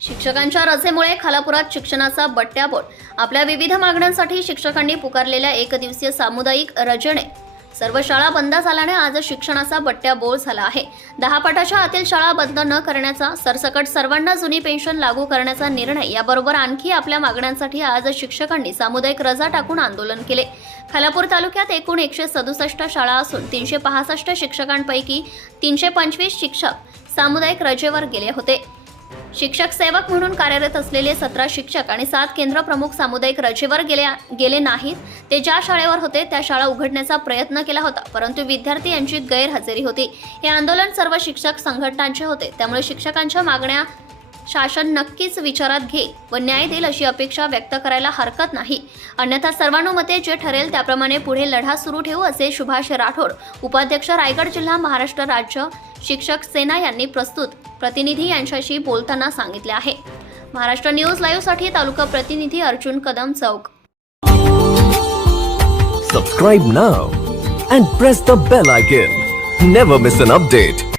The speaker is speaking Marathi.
शिक्षकांच्या रजेमुळे खालापुरात शिक्षणाचा बट्ट्याबोट. आपल्या विविध मागण्यांसाठी शिक्षकांनी पुकारलेल्या एक दिवसीय सामुदायिक रजेने सर्व शाळा बंद झाल्याने आज शिक्षणाचा बट्ट्या बोळ झाला आहे. दहा पाठाच्या आतील शाळा बंद न करण्याचा सरसकट सर्वांना जुनी पेन्शन लागू करण्याचा निर्णय याबरोबर आणखी आपल्या मागण्यांसाठी आज शिक्षकांनी सामुदायिक रजा टाकून आंदोलन केले. खालापूर तालुक्यात एकूण एकशे सदुसष्ट शाळा असून तीनशे पासष्ट शिक्षकांपैकी तीनशे पंचवीस शिक्षक सामुदायिक रजेवर गेले होते. शिक्षक सेवक म्हणून कार्यरत असलेले सतरा शिक्षक आणि सात केंद्र प्रमुख सामुदायिक रजेवर गेले गेले नाहीत. ते ज्या शाळेवर होते त्या शाळा उघडण्याचा प्रयत्न केला होता परंतु विद्यार्थी यांची गैरहजेरी होती. हे आंदोलन सर्व शिक्षक संघटनांचे होते. त्यामुळे शिक्षकांच्या मागण्या शासन नक्कीच विचारात घे व न्याय देईल अशी अपेक्षा व्यक्त करायला हरकत नाही. अन्यथा सर्वानुमते जे ठरेल त्याप्रमाणे पुढे लढा सुरू ठेवू असे सुभाष राठोड उपाध्यक्ष रायगड जिल्हा महाराष्ट्र राज्य शिक्षक सेना यांनी प्रस्तुत प्रतिनिधी यांच्याशी बोलताना सांगितले आहे. महाराष्ट्र न्यूज लाईव्हसाठी तालुका प्रतिनिधी अर्जुन कदम चौक. Subscribe now and press the bell icon never miss an update